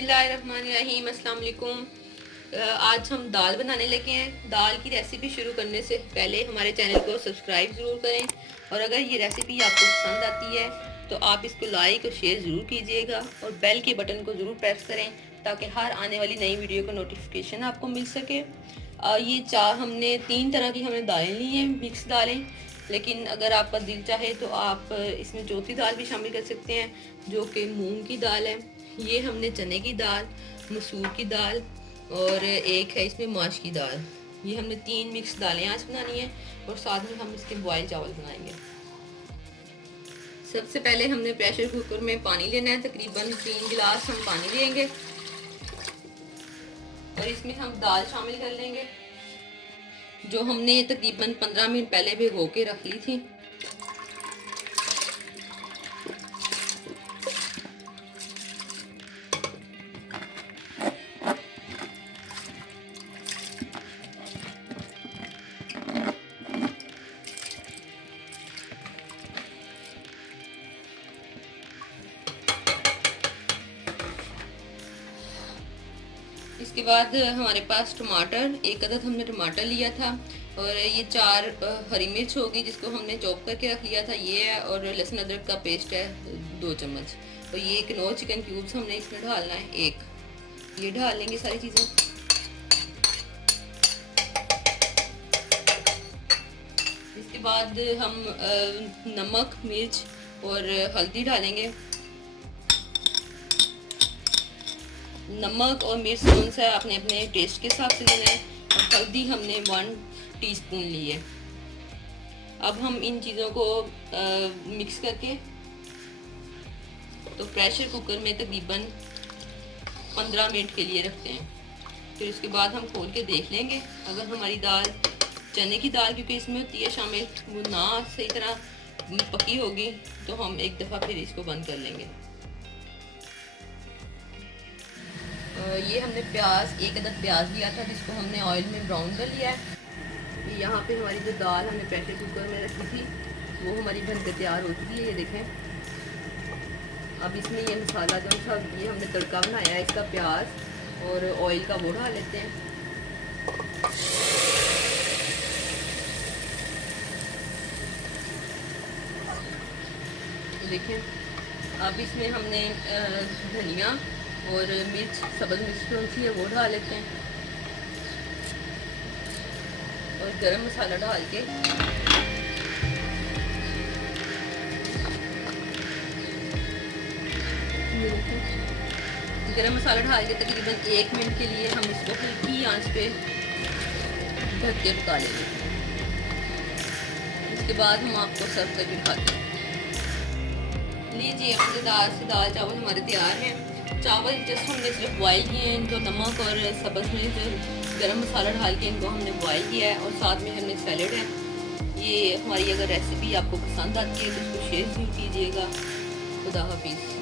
बिस्मिल्लाहिर्रहमानिर्रहीम, अस्सलाम वालेकुम। आज हम दाल बनाने लगे हैं। दाल की रेसिपी शुरू करने से पहले हमारे चैनल को सब्सक्राइब ज़रूर करें और अगर ये रेसिपी आपको पसंद आती है तो आप इसको लाइक और शेयर ज़रूर कीजिएगा और बेल के बटन को ज़रूर प्रेस करें ताकि हर आने वाली नई वीडियो का नोटिफिकेशन आपको मिल सके। ये हमने 3 तरह की हमने दालें ली हैं, मिक्स दालें। लेकिन अगर आपका दिल चाहे तो आप इसमें चौथी दाल भी शामिल कर सकते हैं जो कि मूंग की दाल है। ये हमने चने की दाल, मसूर की दाल और एक है इसमें माश की दाल। ये हमने 3 मिक्स दालें आज बनानी है और साथ में हम इसके बॉयल चावल बनाएंगे। सबसे पहले हमने प्रेशर कुकर में पानी लेना है, तकरीबन 3 गिलास हम पानी लेंगे और इसमें हम दाल शामिल कर लेंगे जो हमने तकरीबन 15 मिनट पहले भिगो के रख ली थी। इसके बाद हमारे पास टमाटर, एक अदद हमने टमाटर लिया था और ये 4 हरी मिर्च होगी जिसको हमने चॉप करके रख लिया था, ये है। और लहसुन अदरक का पेस्ट है 2 चम्मच और ये किनोर चिकन क्यूब्स हमने इसमें डालना है, एक ये डाल लेंगे सारी चीज़ें। इसके बाद हम नमक, मिर्च और हल्दी डालेंगे। नमक और मिर्च कौन सा आपने अपने टेस्ट के हिसाब से लेना है और हल्दी हमने 1 टीस्पून ली है। अब हम इन चीज़ों को मिक्स करके तो प्रेशर कुकर में तकरीबन 15 मिनट के लिए रखते हैं। फिर उसके बाद हम खोल के देख लेंगे। अगर हमारी दाल, चने की दाल क्योंकि इसमें होती है शामिल, वो ना सही तरह पकी होगी तो हम एक दफ़ा फिर इसको बंद कर लेंगे। ये हमने प्याज, एक अदद प्याज लिया था जिसको हमने ऑयल में ब्राउन कर लिया है। यहाँ पे हमारी जो दाल हमने प्रेशर कुकर में रखी थी वो हमारी बनकर तैयार हो चुकी है, ये देखें। अब इसमें ये मसाला जो सा ये हमने तड़का बनाया है इसका, प्याज और ऑयल का, वो डाल लेते हैं। देखें अब इसमें हमने धनिया और मिर्च, सब्ज़ मिर्च कौन सी है वो डाल लेते हैं और गरम मसाला डाल के गरम मसाला डाल के तकरीबन 1 मिनट के लिए हम इसको हल्की आंच पे ढक के पका लेंगे। इसके बाद हम आपको सर्व करके दिखाते हैं। लीजिए मज़ेदार से दाल चावल हमारे तैयार हैं। चावल जस्ट हमने सिर्फ बॉयल किए हैं, इनको नमक और सब्ज़ मिर्च, गरम मसाला डाल के इनको हमने बॉयल किया है और साथ में हमने सैलेड है। ये हमारी अगर रेसिपी आपको पसंद आती है तो इसको शेयर कीजिएगा। खुदा हाफिज़।